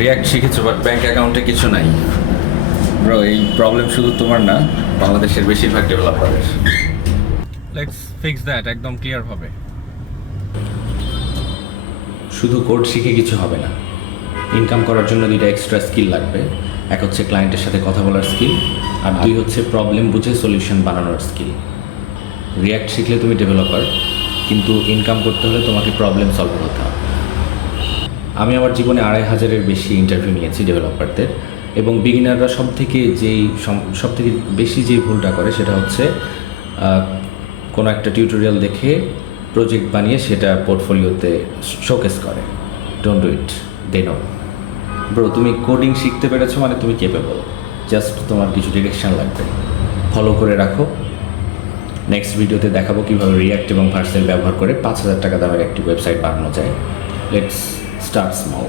React শিখেছো but bank অ্যাকাউন্টে কিছু নাই। ব্রো, এই প্রবলেম শুধু তোমার না, বাংলাদেশের বেশিরভাগ ডেভেলপারের। লেটস ফিক্স দ্যাট একদম ক্লিয়ার হবে। শুধু কোড শিখে কিছু হবে না। ইনকাম করার জন্য দুইটা এক্সট্রা স্কিল লাগবে। এক হচ্ছে ক্লায়েন্টের সাথে কথা বলার স্কিল, আর দুই হচ্ছে প্রবলেম বুঝে সলিউশন বানানোর স্কিল। রিয়াক্ট শিখলে তুমি ডেভেলপার, কিন্তু ইনকাম করতে হলে তোমাকে প্রবলেম সলভার হতে হবে। আমি আমার জীবনে 2,500-এর বেশি ইন্টারভিউ নিয়েছি ডেভেলপারদের, এবং বিগিনাররা সব থেকে বেশি যে ভুলটা করে সেটা হচ্ছে কোনো একটা টিউটোরিয়াল দেখে প্রজেক্ট বানিয়ে সেটা পোর্টফোলিওতে শোকেস করে। Don't do it, they know. Bro, তুমি কোডিং শিখতে পেরেছো মানে তুমি কেপেবল। জাস্ট তোমার কিছু ডিরেকশন লাগবে, ফলো করে রাখো। নেক্সট ভিডিওতে দেখাবো কীভাবে রিয়াক্ট এবং ভার্সেল ব্যবহার করে 5,000 টাকা দামের একটি ওয়েবসাইট বানানো যায়। Let's start small.